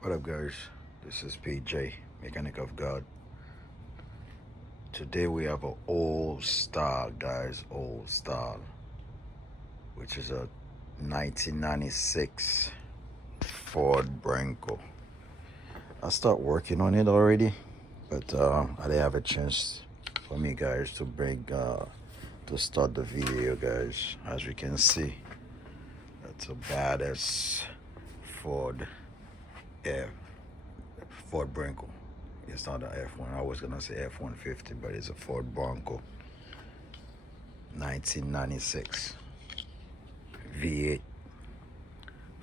What up, guys? This is PJ, Mechanic of God. Today we have an old style, guys, old style, which is a 1996 Ford Bronco. I start working on it already, but I didn't have a chance for me, guys, to start the video, guys. As you can see, that's a badass Ford F. Ford Bronco. It's not an F1. I was gonna say F-150, but it's a Ford Bronco. 1996 V8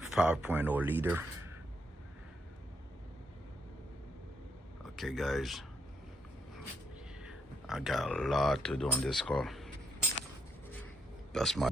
5.0 liter. Okay, guys, I got a lot to do on this car. That's my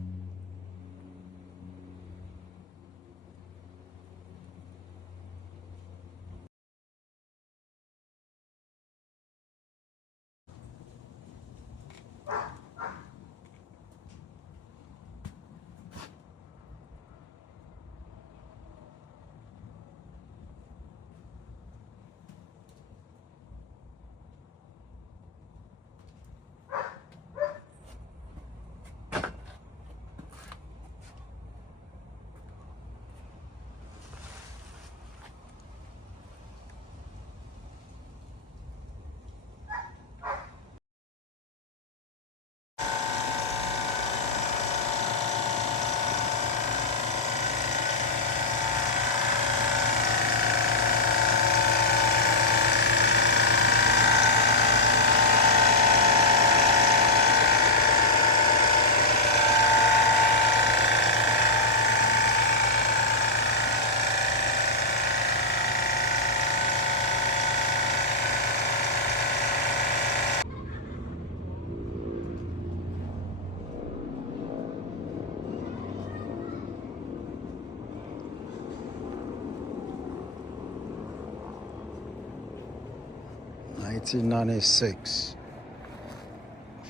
1996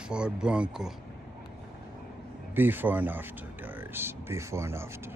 Ford Bronco. Before and after, guys. Before and after.